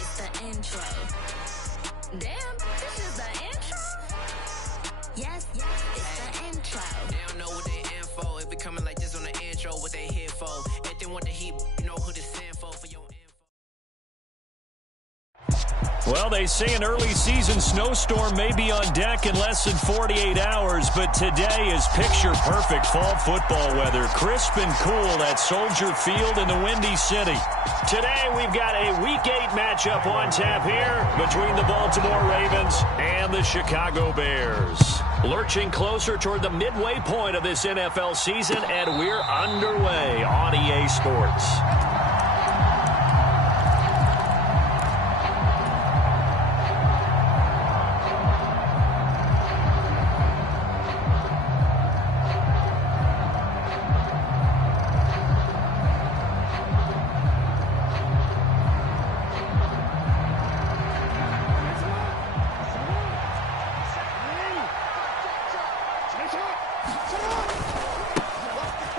it's the intro. Damn, this is the intro? Yes, it's the intro. They don't know what they in for. If it coming like this on the intro, what they here for. If they want the heat, you know who to send for your info. Well, they say an early season snowstorm may be on deck in less than 48 hours, but today is picture-perfect fall football weather. Crisp and cool at Soldier Field in the Windy City. Today, we've got a Week 8 matchup on tap here between the Baltimore Ravens and the Chicago Bears. Lurching closer toward the midway point of this NFL season, and we're underway on EA Sports.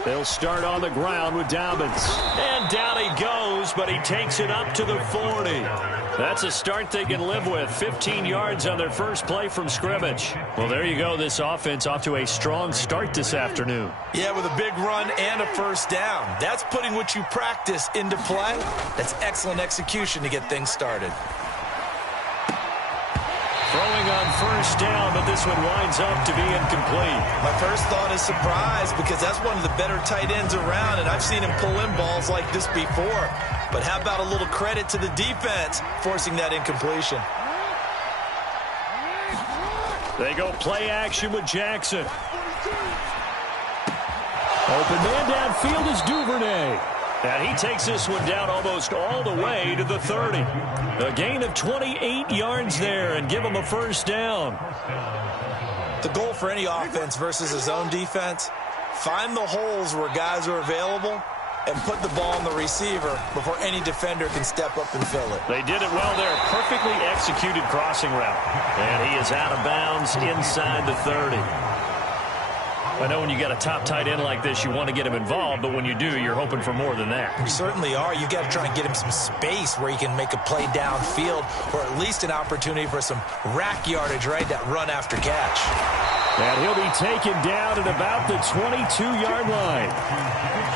They'll start on the ground with Dobbins. And down he goes, but he takes it up to the 40. That's a start they can live with. 15 yards on their first play from scrimmage. Well, there you go. This offense off to a strong start this afternoon. Yeah, with a big run and a first down. That's putting what you practice into play. That's excellent execution to get things started. Throwing on first down, but this one winds up to be incomplete. My first thought is surprise because that's one of the better tight ends around, and I've seen him pull in balls like this before. But how about a little credit to the defense forcing that incompletion? They go play action with Jackson. Open man downfield is Duvernay. And he takes this one down almost all the way to the 30. A gain of 28 yards there and give him a first down. The goal for any offense versus a zone defense, find the holes where guys are available and put the ball on the receiver before any defender can step up and fill it. They did it well there. Perfectly executed crossing route. And he is out of bounds inside the 30. I know when you got a top tight end like this, you want to get him involved, but when you do, you're hoping for more than that. You certainly are. You got to try and get him some space where he can make a play downfield or at least an opportunity for some rack yardage, right? That run after catch. And he'll be taken down at about the 22-yard line.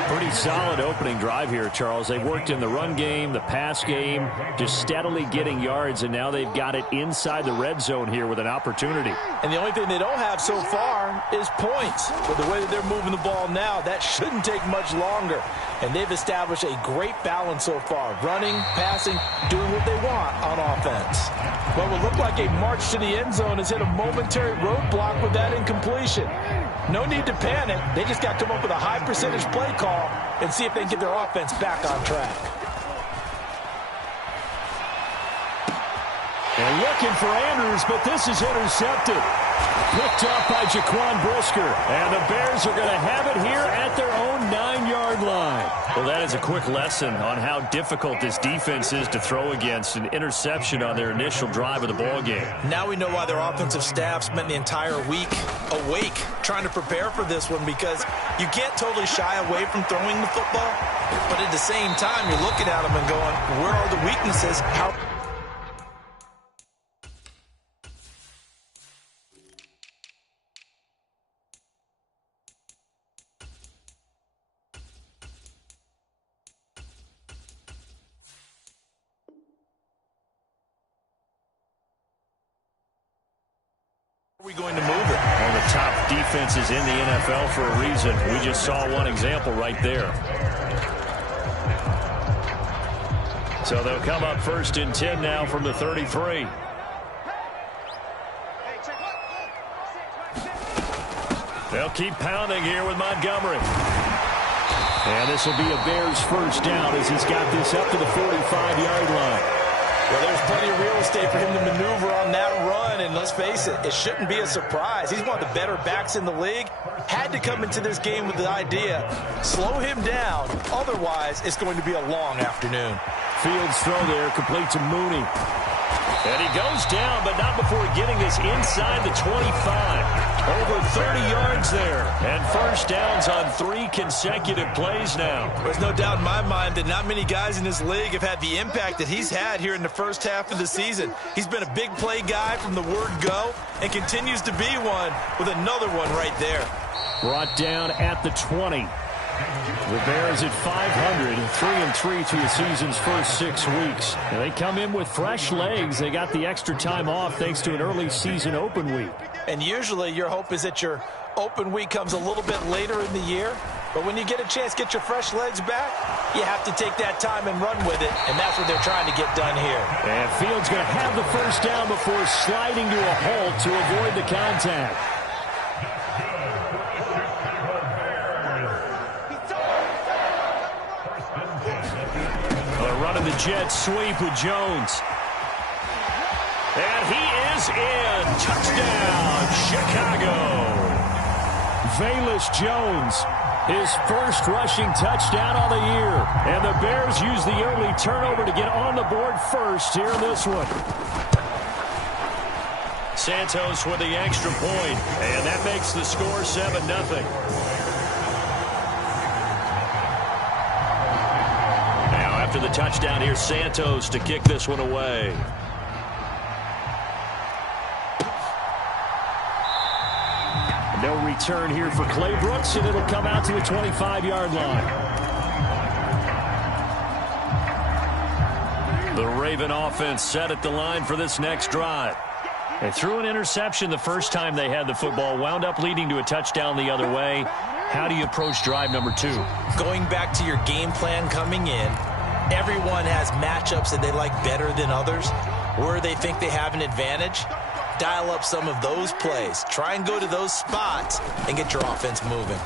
Pretty solid opening drive here, Charles. They worked in the run game, the pass game, just steadily getting yards, and now they've got it inside the red zone here with an opportunity. And the only thing they don't have so far is points. With the way that they're moving the ball now, that shouldn't take much longer. And they've established a great balance so far. Running, passing, doing what they want on offense. What will look like a march to the end zone has hit a momentary roadblock with that incompletion. No need to panic. They just got to come up with a high percentage play call and see if they can get their offense back on track. And looking for Andrews, but this is intercepted. Picked up by Jaquan Brisker. And the Bears are going to have it here at their own 9-yard line. Well, that is a quick lesson on how difficult this defense is to throw against. An interception on their initial drive of the ball game. Now we know why their offensive staff spent the entire week awake trying to prepare for this one, because you can't totally shy away from throwing the football, but at the same time, you're looking at them and going, where are the weaknesses? How... are we going to move it? One of the top defenses in the NFL for a reason. We just saw one example right there. So they'll come up first and 10 now from the 33. They'll keep pounding here with Montgomery. And this will be a Bears first down as he's got this up to the 45-yard line. Well, there's plenty of real estate for him to maneuver on that run, and let's face it, it shouldn't be a surprise. He's one of the better backs in the league. Had to come into this game with the idea, slow him down, otherwise it's going to be a long afternoon. Fields throw there, complete to Mooney. And he goes down, but not before getting this inside the 25. Over 30 yards there. And first downs on 3 consecutive plays now. There's no doubt in my mind that not many guys in this league have had the impact that he's had here in the first half of the season. He's been a big play guy from the word go and continues to be one with another one right there. Brought down at the 20. The Bears at 500, 3-3 through the season's first 6 weeks. And they come in with fresh legs. They got the extra time off thanks to an early season open week. And usually your hope is that your open week comes a little bit later in the year. But when you get a chance to get your fresh legs back, you have to take that time and run with it. And that's what they're trying to get done here. And Fields going to have the first down before sliding to a halt to avoid the contact. Running the jet sweep with Jones. And he is in. Touchdown, Chicago. Velus Jones, his first rushing touchdown of the year. And the Bears use the early turnover to get on the board first here in this one. Santos with the extra point, and that makes the score 7-0. After the touchdown, here's Santos to kick this one away. No return here for Clay Brooks, and it'll come out to the 25-yard line. The Raven offense set at the line for this next drive. They threw an interception the first time they had the football, wound up leading to a touchdown the other way. How do you approach drive number 2? Going back to your game plan coming in, everyone has matchups that they like better than others, where they think they have an advantage. Dial up some of those plays. Try and go to those spots and get your offense moving.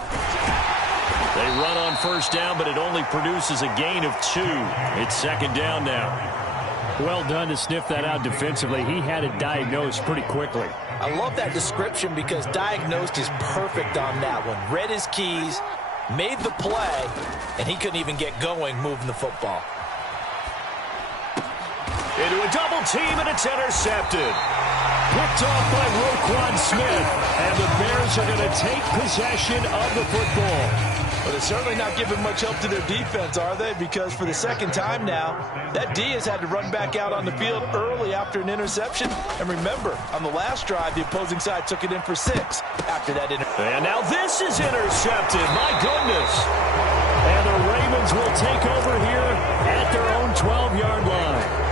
They run on first down, but it only produces a gain of 2. It's second down now. Well done to sniff that out defensively. He had it diagnosed pretty quickly. I love that description because diagnosed is perfect on that one. Read his keys, made the play, and he couldn't even get going moving the football. Into a double team, and it's intercepted. Picked off by Roquan Smith, and the Bears are going to take possession of the football. Well, they're certainly not giving much help to their defense, are they? Because for the second time now, that D has had to run back out on the field early after an interception. And remember, on the last drive, the opposing side took it in for 6 after that interception. And now this is intercepted. My goodness. And the Ravens will take over here at their own 12-yard line.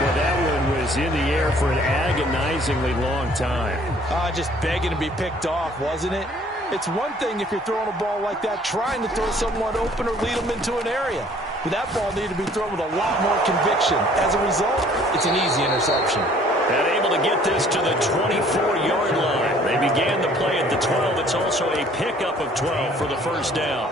Well, that one was in the air for an agonizingly long time. Just begging to be picked off, wasn't it? It's one thing if you're throwing a ball like that, trying to throw someone open or lead them into an area. But that ball needed to be thrown with a lot more conviction. As a result, it's an easy interception. And able to get this to the 24-yard line. They began the play at the 12. It's also a pickup of 12 for the first down.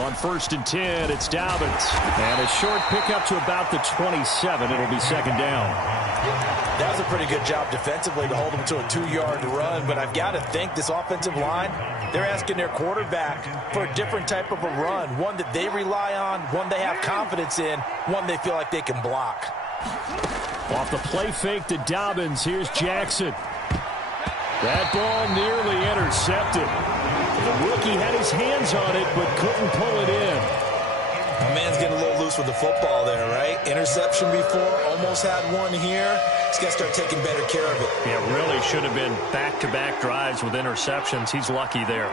On 1st and 10, it's Dobbins. And a short pickup to about the 27. It'll be second down. That was a pretty good job defensively to hold them to a 2-yard run. But I've got to think this offensive line, they're asking their quarterback for a different type of a run. One that they rely on, one they have confidence in, one they feel like they can block. Off the play fake to Dobbins. Here's Jackson. That ball nearly intercepted. The rookie had his hands on it, but couldn't pull it in. My man's getting a little loose with the football there, right? Interception before, almost had one here. He's got to start taking better care of it. Yeah, really should have been back-to-back drives with interceptions. He's lucky there.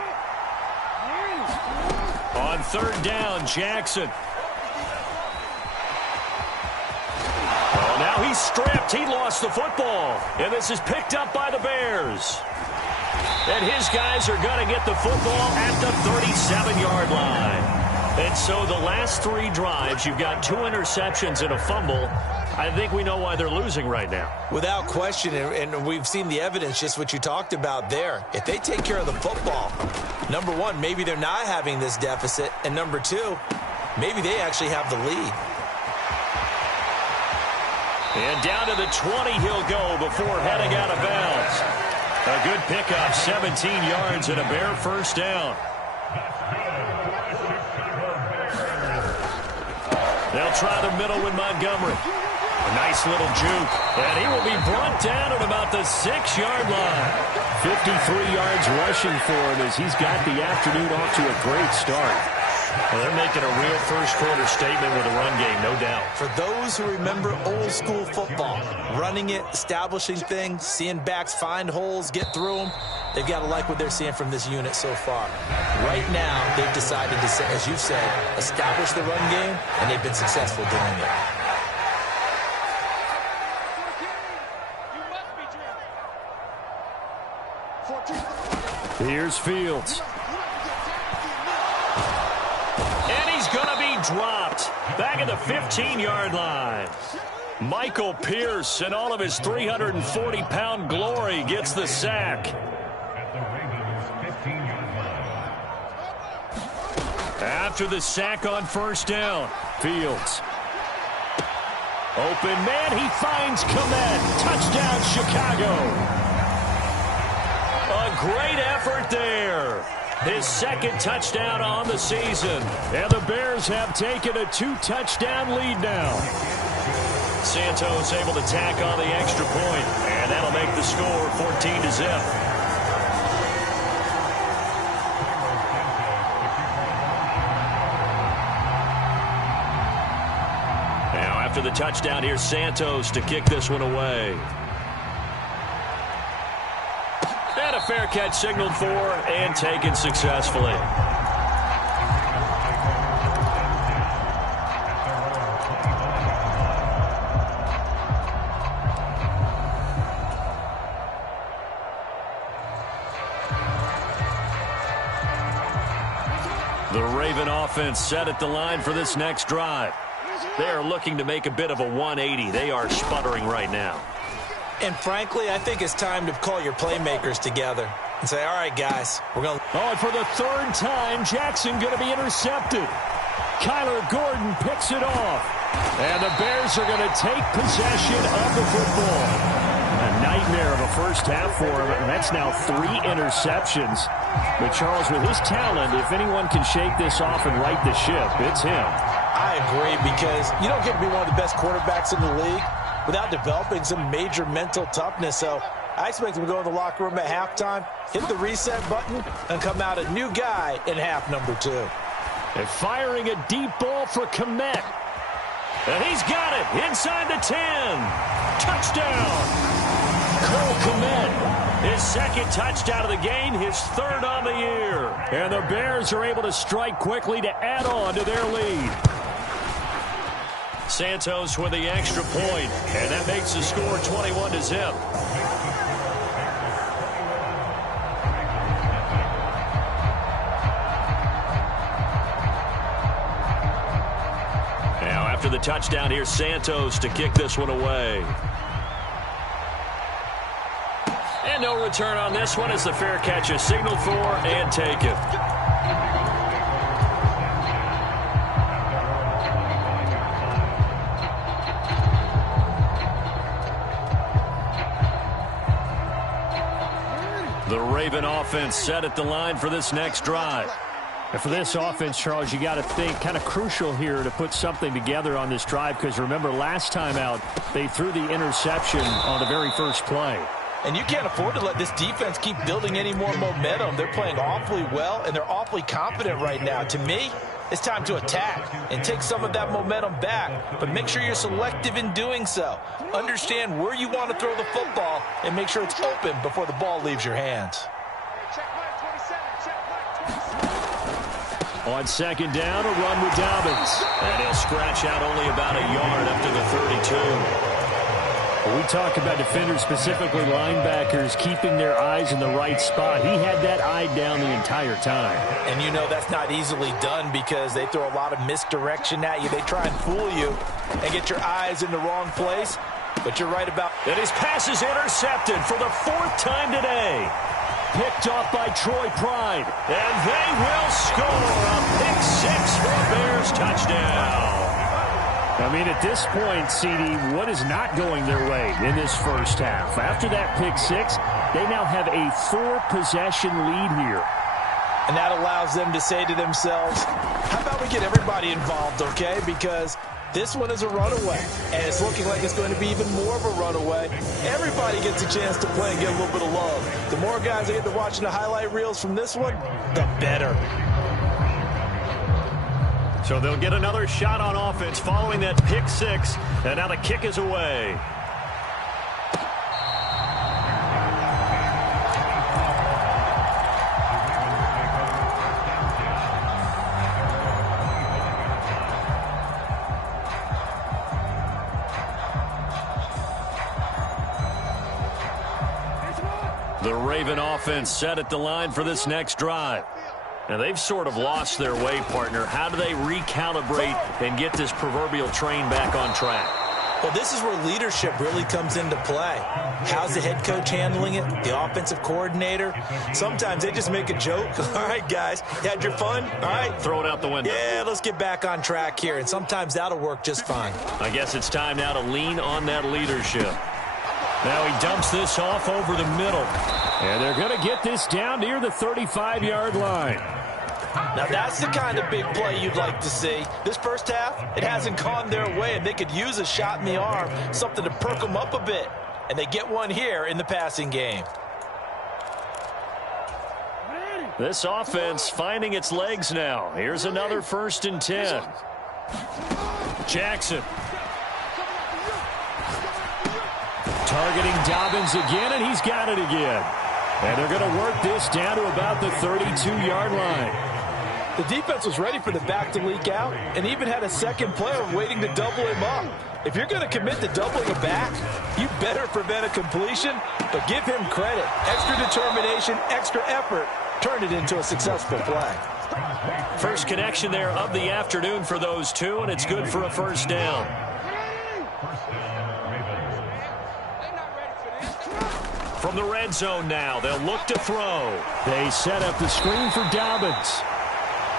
On 3rd down, Jackson. Well, now he's stripped. He lost the football. And this is picked up by the Bears. And his guys are going to get the football at the 37-yard line. And so the last 3 drives, you've got 2 interceptions and a fumble. I think we know why they're losing right now. Without question, and we've seen the evidence, just what you talked about there. If they take care of the football, number 1, maybe they're not having this deficit. And number 2, maybe they actually have the lead. And down to the 20 he'll go before heading out of bounds. A good pickup, 17 yards and a Bear first down. They'll try the middle with Montgomery. A nice little juke, and he will be brought down at about the 6-yard line. 53 yards rushing for him as he's got the afternoon off to a great start. Well, they're making a real first-quarter statement with a run game, no doubt. For those who remember old-school football, running it, establishing things, seeing backs find holes, get through them, they've got to like what they're seeing from this unit so far. Right now, they've decided to, as you've said, establish the run game, and they've been successful doing it. Here's Fields. And he's going to be dropped. Back at the 15-yard line. Michael Pierce, in all of his 340-pound glory, gets the sack. After the sack on first down, Fields. Open man, he finds Kmet. Touchdown, Chicago. A great effort there. His second touchdown on the season. And the Bears have taken a 2-touchdown lead now. Santos able to tack on the extra point, and that'll make the score 14-0. Now after the touchdown, here's Santos to kick this one away. And a fair catch signaled for and taken successfully. The Raven offense set at the line for this next drive. They are looking to make a bit of a 180. They are sputtering right now. And frankly, I think it's time to call your playmakers together and say, all right, guys, we're going to... Oh, and for the third time, Jackson going to be intercepted. Kyler Gordon picks it off. And the Bears are going to take possession of the football. A nightmare of a first half for him, and that's now 3 interceptions. But Charles, with his talent, if anyone can shake this off and right the ship, it's him. I agree, because you don't get to be one of the best quarterbacks in the league without developing some major mental toughness. So I expect him to go in the locker room at halftime, hit the reset button, and come out a new guy in half number 2. They're firing a deep ball for Kmet. And he's got it inside the 10. Touchdown. Cole Kmet, his second touchdown of the game, his third on the year. And the Bears are able to strike quickly to add on to their lead. Santos with the extra point, and that makes the score 21-0. Now after the touchdown, here's Santos to kick this one away. And no return on this one as the fair catch is signaled for and taken. The Raven offense set at the line for this next drive. And for this offense, Charles, you got to think kind of crucial here to put something together on this drive, because remember last time out they threw the interception on the very first play. And you can't afford to let this defense keep building any more momentum. They're playing awfully well, and they're awfully confident right now. To me, it's time to attack and take some of that momentum back, but make sure you're selective in doing so. Understand where you want to throw the football and make sure it's open before the ball leaves your hands. On second down, a run with Dobbins. And he'll scratch out only about a yard up to the 32. We talk about defenders, specifically linebackers, keeping their eyes in the right spot. He had that eye down the entire time. And you know that's not easily done because they throw a lot of misdirection at you. They try and fool you and get your eyes in the wrong place. But you're right about... And his pass is intercepted for the 4th time today. Picked off by Troy Pride. And they will score a pick 6 for a Bears touchdown. I mean, at this point, CD, what is not going their way in this first half? After that pick 6, they now have a 4-possession lead here. And that allows them to say to themselves, how about we get everybody involved, okay? Because This one is a runaway, and it's looking like it's going to be even more of a runaway. Everybody gets a chance to play and get a little bit of love. The more guys that get to watching the highlight reels from this one, the better. So they'll get another shot on offense following that pick six, and now the kick is away. The Raven offense set at the line for this next drive. Now, they've sort of lost their way, partner. How do they recalibrate and get this proverbial train back on track? Well, this is where leadership really comes into play. How's the head coach handling it? The offensive coordinator? Sometimes they just make a joke. All right, guys, you had your fun? All right. Throw it out the window. Yeah, let's get back on track here. And sometimes that'll work just fine. I guess it's time now to lean on that leadership. Now he dumps this off over the middle. And they're going to get this down near the 35-yard line. Now, that's the kind of big play you'd like to see. This first half, it hasn't gone their way, and they could use a shot in the arm, something to perk them up a bit. And they get one here in the passing game. This offense finding its legs now. Here's another 1st and 10. Jackson. Targeting Dobbins again, and he's got it again. And they're going to work this down to about the 32-yard line. The defense was ready for the back to leak out and even had a second player waiting to double him up. If you're going to commit to doubling a back, you better prevent a completion, but give him credit. Extra determination, extra effort, turned it into a successful play. First connection there of the afternoon for those two, and it's good for a first down. From the red zone now, they'll look to throw. They set up the screen for Dobbins.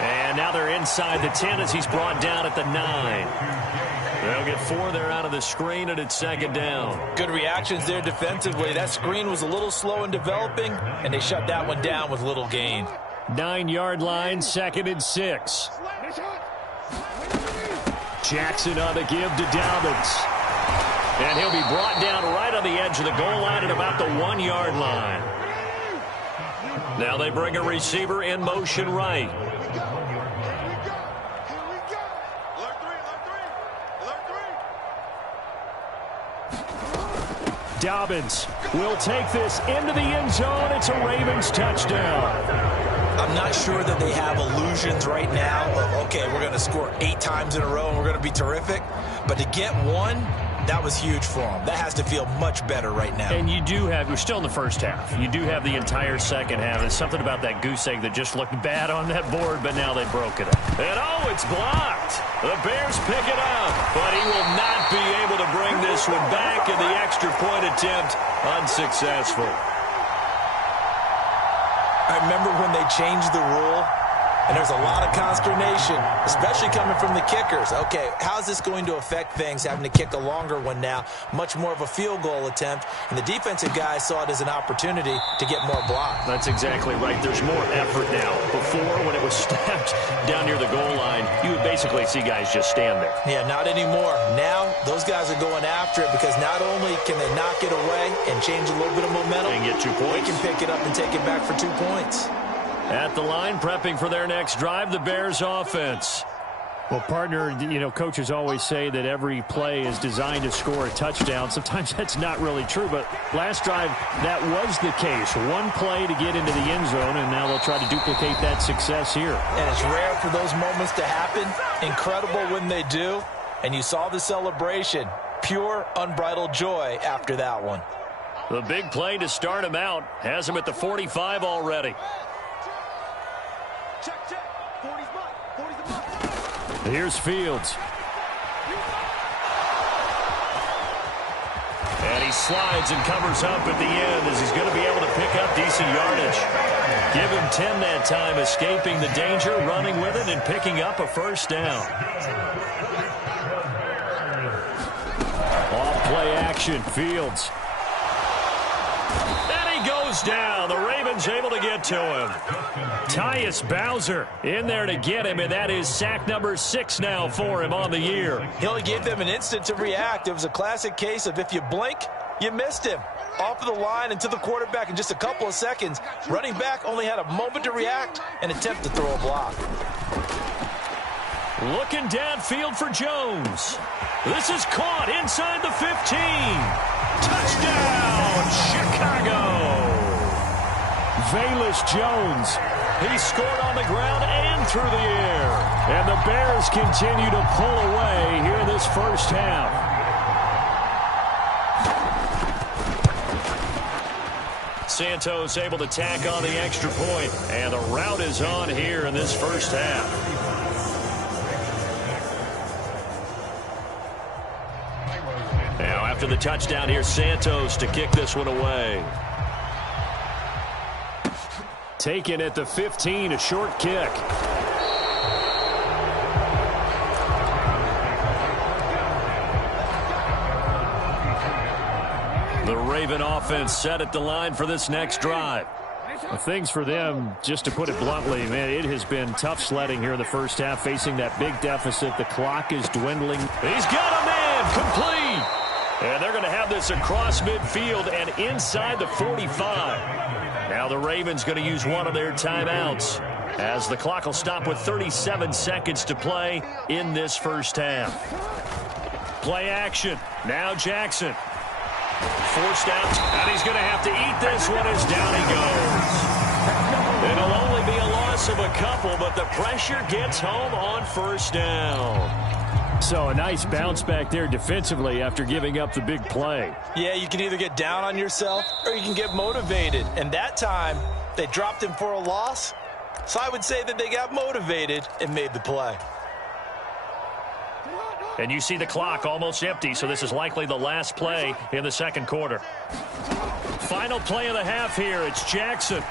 And now they're inside the 10 as he's brought down at the 9. They'll get 4 there out of the screen, and it's 2nd down. Good reactions there defensively. That screen was a little slow in developing, and they shut that one down with little gain. 9-yard line, 2nd and 6. Jackson on the give to Dobbins. And he'll be brought down right on the edge of the goal line at about the 1-yard line. Now they bring a receiver in motion right. Dobbins will take this into the end zone. It's a Ravens touchdown. I'm not sure that they have illusions right now of, okay, we're going to score 8 times in a row and we're going to be terrific. But to get one, that was huge for them. That has to feel much better right now. And you do have, you're still in the first half. You do have the entire second half. There's something about that goose egg that just looked bad on that board, but now they broke it up. And oh, it's blocked. The Bears pick it up, but he will not be able to bring this one back, and the extra point attempt unsuccessful. I remember when they changed the rule, and there's a lot of consternation, especially coming from the kickers. Okay, how's this going to affect things, having to kick a longer one now, much more of a field goal attempt, and the defensive guys saw it as an opportunity to get more blocks. That's exactly right. There's more effort now. Before, when it was snapped down near the goal line, you would basically see guys just stand there. Yeah, not anymore. Now, those guys are going after it because not only can they knock it away and change a little bit of momentum, and get 2 points. They can pick it up and take it back for 2 points. At the line, prepping for their next drive, the Bears offense. Well, partner, you know, coaches always say that every play is designed to score a touchdown. Sometimes that's not really true, but last drive, that was the case. One play to get into the end zone, and now they'll try to duplicate that success here. And it's rare for those moments to happen. Incredible when they do. And you saw the celebration. Pure, unbridled joy after that one. The big play to start him out has him at the 45 already. Here's Fields. And he slides and covers up at the end as he's going to be able to pick up decent yardage. Give him 10 that time, escaping the danger, running with it, and picking up a first down. Off play action, Fields. And he goes goes down. The Ravens able to get to him. Tyus Bowser in there to get him, and that is sack number 6 now for him on the year. He only gave them an instant to react. It was a classic case of if you blink, you missed him. Off of the line and to the quarterback in just a couple of seconds. Running back only had a moment to react and attempt to throw a block. Looking downfield for Jones. This is caught inside the 15. Touchdown, Chicago. Velus Jones. He scored on the ground and through the air. And the Bears continue to pull away here in this first half. Santos able to tack on the extra point, and the route is on here in this first half. Now after the touchdown, here's Santos to kick this one away. Taken at the 15, a short kick. The Raven offense set at the line for this next drive. Things for them, just to put it bluntly, man, it has been tough sledding here in the first half, facing that big deficit. The clock is dwindling. He's got a man, complete. And they're going to have this across midfield and inside the 45. Now the Ravens going to use one of their timeouts, as the clock will stop with 37 seconds to play in this first half. Play action. Now Jackson. Forced out, and he's going to have to eat this one as down he goes. It'll only be a loss of a couple, but the pressure gets home on first down. So a nice bounce back there defensively after giving up the big play. Yeah, you can either get down on yourself or you can get motivated. And that time, they dropped him for a loss. So I would say that they got motivated and made the play. And you see the clock almost empty, so this is likely the last play in the second quarter. Final play of the half here. It's Jackson.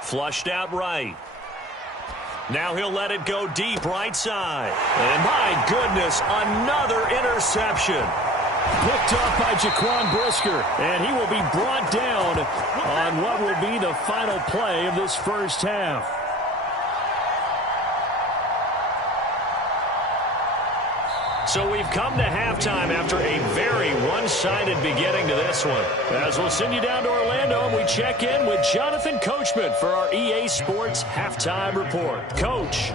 Flushed out right. Now he'll let it go deep right side. And my goodness, another interception. Picked up by Jaquan Brisker, and he will be brought down on what will be the final play of this first half. So we've come to halftime after a very one-sided beginning to this one. As we'll send you down to Orlando, and we check in with Jonathan Coachman for our EA Sports Halftime Report. Coach.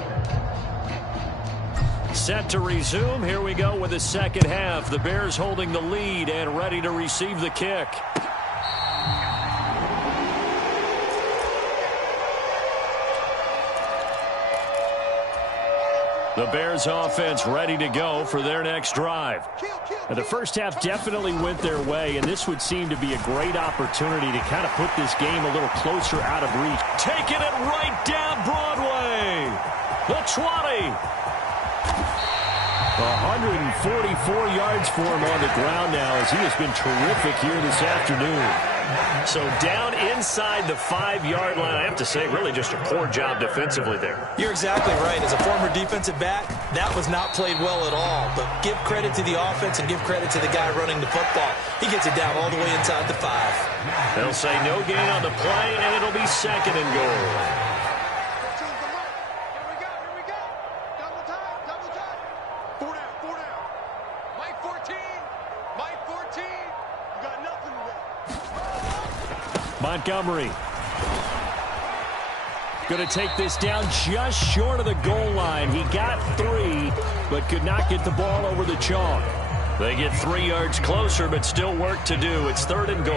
Set to resume. Here we go with the second half. The Bears holding the lead and ready to receive the kick. The Bears offense ready to go for their next drive. Now, the first half definitely went their way, and this would seem to be a great opportunity to kind of put this game a little closer out of reach. Taking it right down Broadway. The 20. 144 yards for him on the ground now, as he has been terrific here this afternoon. So down inside the 5-yard line. I have to say, really just a poor job defensively there. You're exactly right. As a former defensive back, that was not played well at all. But give credit to the offense and give credit to the guy running the football. He gets it down all the way inside the 5. They'll say no gain on the play, and it'll be second and goal. Montgomery going to take this down just short of the goal line. He got 3, but could not get the ball over the chalk. They get 3 yards closer, but still work to do. It's third and goal.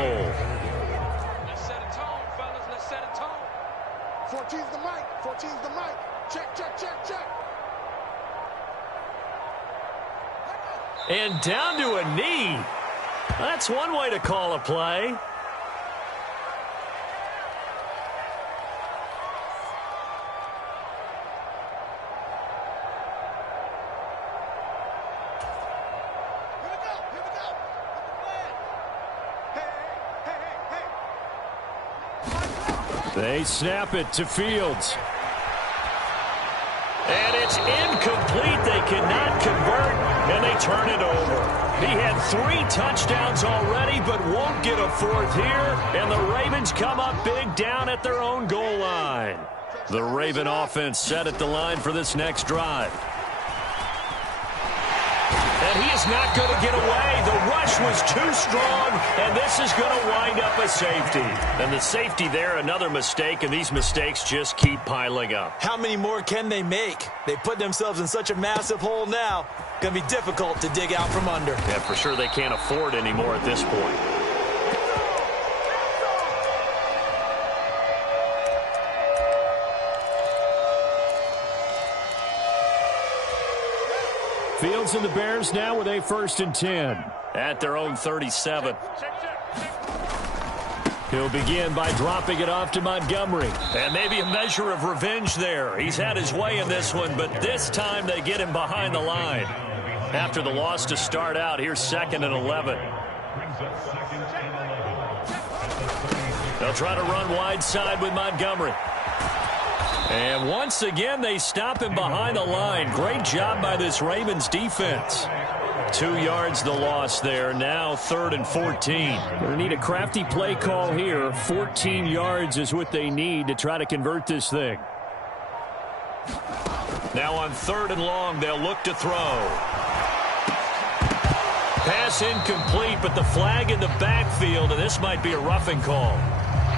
Let's set a tone, fellas. Let's set a tone. 14's the mic. 14's the mic. Check, check, check, check. And down to a knee. That's one way to call a play. They snap it to Fields. And it's incomplete. They cannot convert, and they turn it over. He had 3 touchdowns already, but won't get a 4th here. And the Ravens come up big down at their own goal line. The Raven offense set at the line for this next drive. And he is not going to get away. The rush was too strong, and this is going to wind up a safety. And the safety there, another mistake, and these mistakes just keep piling up. How many more can they make? They put themselves in such a massive hole now. Going to be difficult to dig out from under. Yeah, for sure they can't afford any more at this point. Fields and the Bears now with a 1st and 10. At their own 37. He'll begin by dropping it off to Montgomery. And maybe a measure of revenge there. He's had his way in this one, but this time they get him behind the line. After the loss to start out, here's 2nd and 11. They'll try to run wide side with Montgomery. And once again, they stop him behind the line. Great job by this Ravens defense. 2 yards the loss there. Now 3rd and 14. Going to need a crafty play call here. 14 yards is what they need to try to convert this thing. Now on 3rd and long, they'll look to throw. Pass incomplete, but the flag in the backfield, and this might be a roughing call.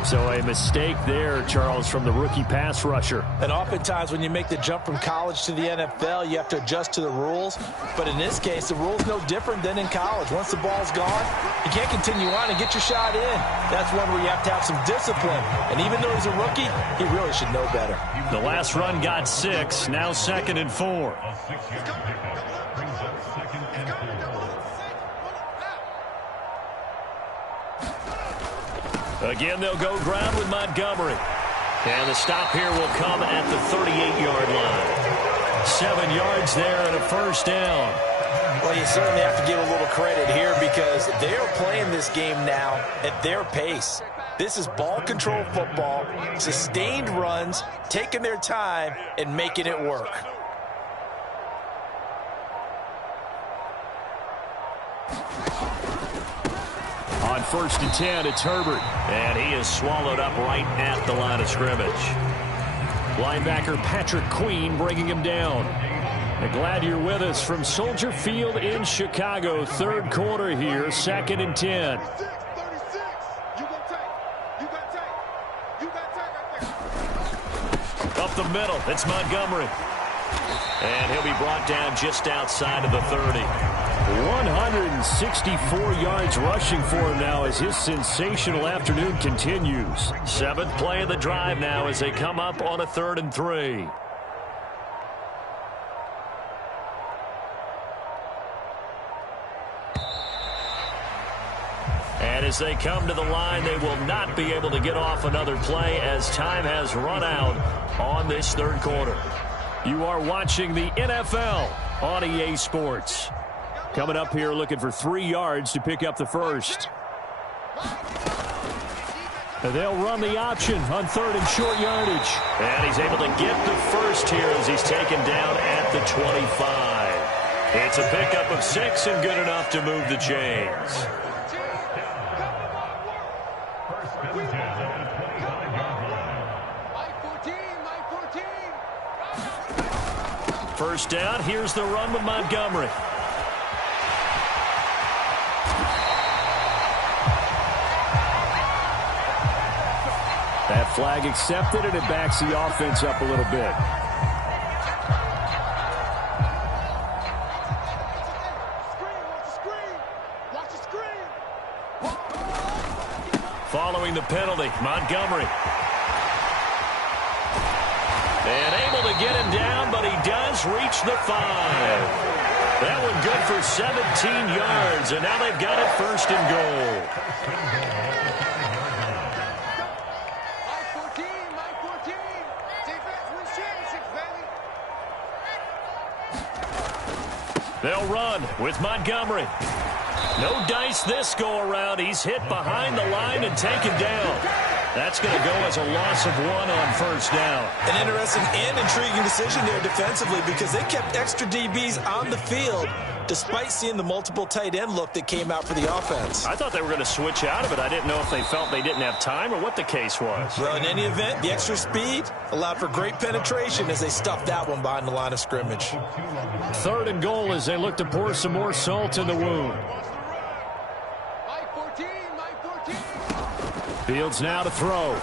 So a mistake there, Charles, from the rookie pass rusher. And oftentimes when you make the jump from college to the NFL, you have to adjust to the rules. But in this case, the rule's no different than in college. Once the ball's gone, you can't continue on and get your shot in. That's one where you have to have some discipline. And even though he's a rookie, he really should know better. The last run got 6. Now 2nd and 4. Again, they'll go ground with Montgomery. And the stop here will come at the 38-yard line. 7 yards there and a 1st down. Well, you certainly have to give a little credit here because they're playing this game now at their pace. This is ball control football, sustained runs, taking their time, and making it work. On 1st and 10, it's Herbert. And he is swallowed up right at the line of scrimmage. Linebacker Patrick Queen bringing him down. And glad you're with us from Soldier Field in Chicago. 3rd quarter here, 2nd and 10. Up the middle, it's Montgomery. And he'll be brought down just outside of the 30. 164 yards rushing for him now as his sensational afternoon continues. 7th play of the drive now as they come up on a 3rd and 3. And as they come to the line, they will not be able to get off another play as time has run out on this 3rd quarter. You are watching the NFL on EA Sports. Coming up here looking for 3 yards to pick up the 1st. And they'll run the option on 3rd and short yardage. And he's able to get the 1st here as he's taken down at the 25. It's a pickup of 6 and good enough to move the chains. First down, here's the run with Montgomery. That flag accepted, and it backs the offense up a little bit. Following the penalty, Montgomery. And able to get him down, but he does reach the 5. That one good for 17 yards, and now they've got it 1st and goal. They'll run with Montgomery. No dice this go around. He's hit behind the line and taken down. That's going to go as a loss of 1 on first down. An interesting and intriguing decision there defensively because they kept extra DBs on the field despite seeing the multiple tight end look that came out for the offense. I thought they were going to switch out of it. I didn't know if they felt they didn't have time or what the case was. Well, in any event, the extra speed allowed for great penetration as they stuffed that one behind the line of scrimmage. 3rd and goal as they look to pour some more salt in the wound. Fields now to throw.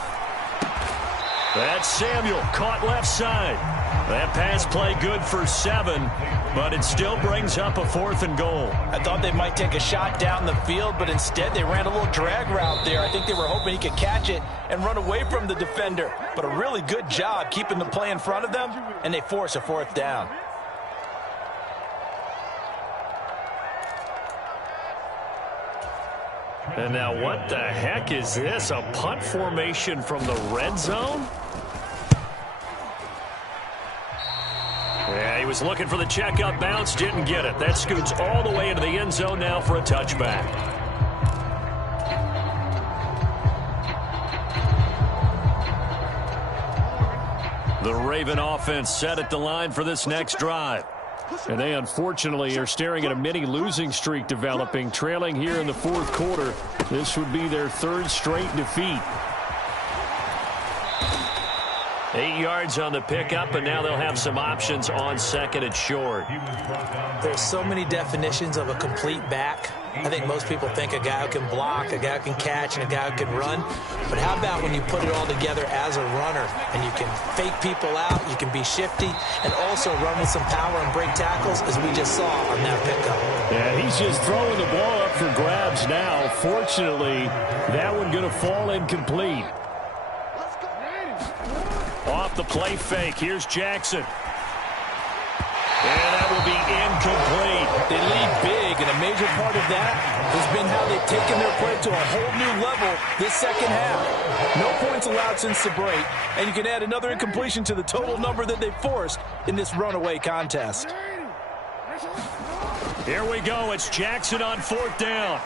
That's Samuel, caught left side. That pass play good for 7, but it still brings up a 4th and goal. I thought they might take a shot down the field, but instead they ran a little drag route there. I think they were hoping he could catch it and run away from the defender. But a really good job keeping the play in front of them, and they force a 4th down. And now what the heck is this? A punt formation from the red zone? Yeah, he was looking for the checkup bounce, didn't get it. That scoots all the way into the end zone now for a touchback. The Raven offense set at the line for this next drive. And they unfortunately are staring at a mini losing streak developing, trailing here in the 4th quarter. This would be their 3rd straight defeat. 8 yards on the pickup, and now they'll have some options on 2nd and short. There's so many definitions of a complete back. I think most people think a guy who can block, a guy who can catch, and a guy who can run. But how about when you put it all together as a runner and you can fake people out, you can be shifty, and also run with some power and break tackles, as we just saw on that pickup. Yeah, he's just throwing the ball up for grabs now. Fortunately, that one going to fall incomplete. Off the play fake, here's Jackson. And that will be incomplete. They lead big, and a major part of that has been how they've taken their play to a whole new level this second half. No points allowed since the break, and you can add another incompletion to the total number that they forced in this runaway contest. Here we go. It's Jackson on 4th down.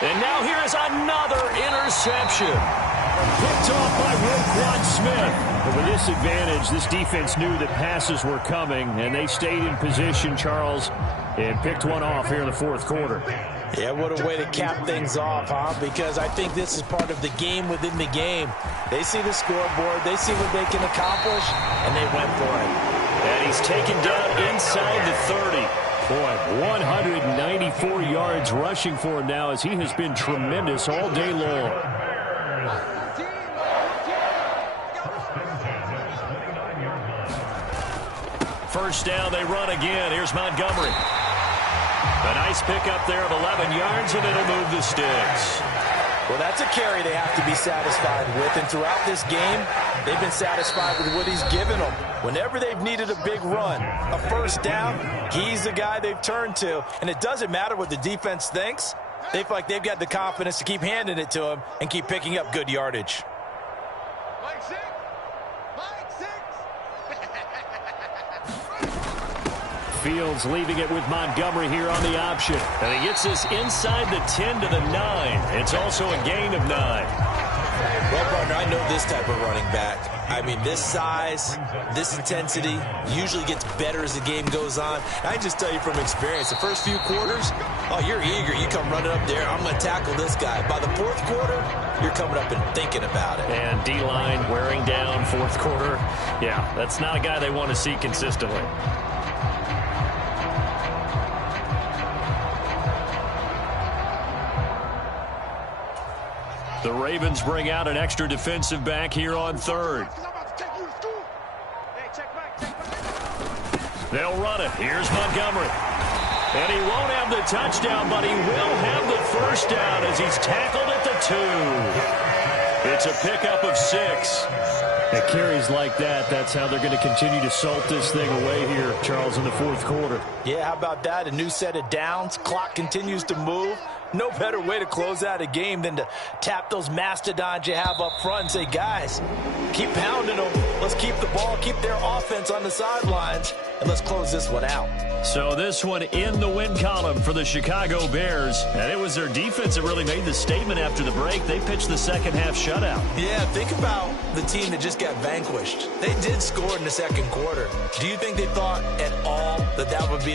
And now here is another interception. Picked off by Roquan Smith. But with this advantage, this defense knew that passes were coming, and they stayed in position, Charles, and picked one off here in the 4th quarter. Yeah, what a way to cap things off, huh? Because I think this is part of the game within the game. They see the scoreboard, they see what they can accomplish, and they went for it. And he's taken down inside the 30. Boy, 194 yards rushing for him now as he has been tremendous all day long. First down, they run again. Here's Montgomery. A nice pickup there of 11 yards, and it'll move the sticks. Well, that's a carry they have to be satisfied with, and throughout this game, they've been satisfied with what he's given them. Whenever they've needed a big run, a first down, he's the guy they've turned to, and it doesn't matter what the defense thinks. They feel like they've got the confidence to keep handing it to him and keep picking up good yardage. Fields leaving it with Montgomery here on the option. And he gets this inside the 10 to the 9. It's also a gain of 9. Well, partner, I know this type of running back. I mean, this size, this intensity usually gets better as the game goes on. I just tell you from experience, the first few quarters, oh, you're eager. You come running up there, I'm going to tackle this guy. By the 4th quarter, you're coming up and thinking about it. And D-line wearing down 4th quarter. Yeah, that's not a guy they want to see consistently. The Ravens bring out an extra defensive back here on 3rd. They'll run it. Here's Montgomery. And he won't have the touchdown, but he will have the first down as he's tackled at the 2. It's a pickup of 6. At carries like that, that's how they're going to continue to salt this thing away here, Charles, in the 4th quarter. Yeah, how about that? A new set of downs. Clock continues to move. No better way to close out a game than to tap those mastodons you have up front and say, guys, keep pounding them. Let's keep the ball, keep their offense on the sidelines, and let's close this one out. So this one in the win column for the Chicago Bears. And it was their defense that really made the statement after the break. They pitched the second half shutout. Yeah, think about the team that just got vanquished. They did score in the second quarter. Do you think they thought at all that that would be